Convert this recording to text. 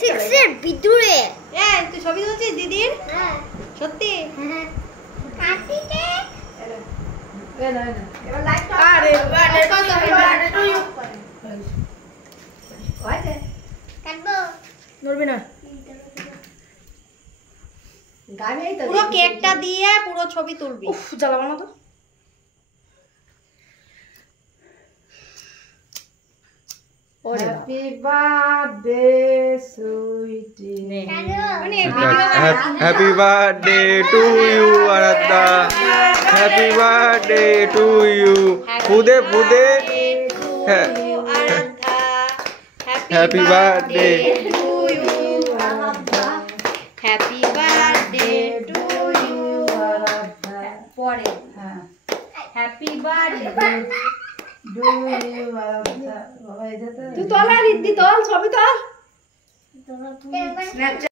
সিক্সের ভিতরে তুই ছবি তুলছিস দিদির? হ্যাঁ সত্যি? কাটি কেক এবার লাইটটা আরে বার্থডে টু ইউ হয়েছে? কাটবো নড়বি না। পুরো কেকটা দিয়ে পুরো ছবি তুলবি। উফ জ্বালাবো না তো। Happy birthday sweetie. মানে happy birthday to you Aradhya, happy birthday to you. ফুদে ফুদে happy birthday to you, happy birthday to you. পরে happy birthday to you Aradhya. বাবা এটা তো তুই তোল আর রিদ্ধি তোল, ছবি তোল।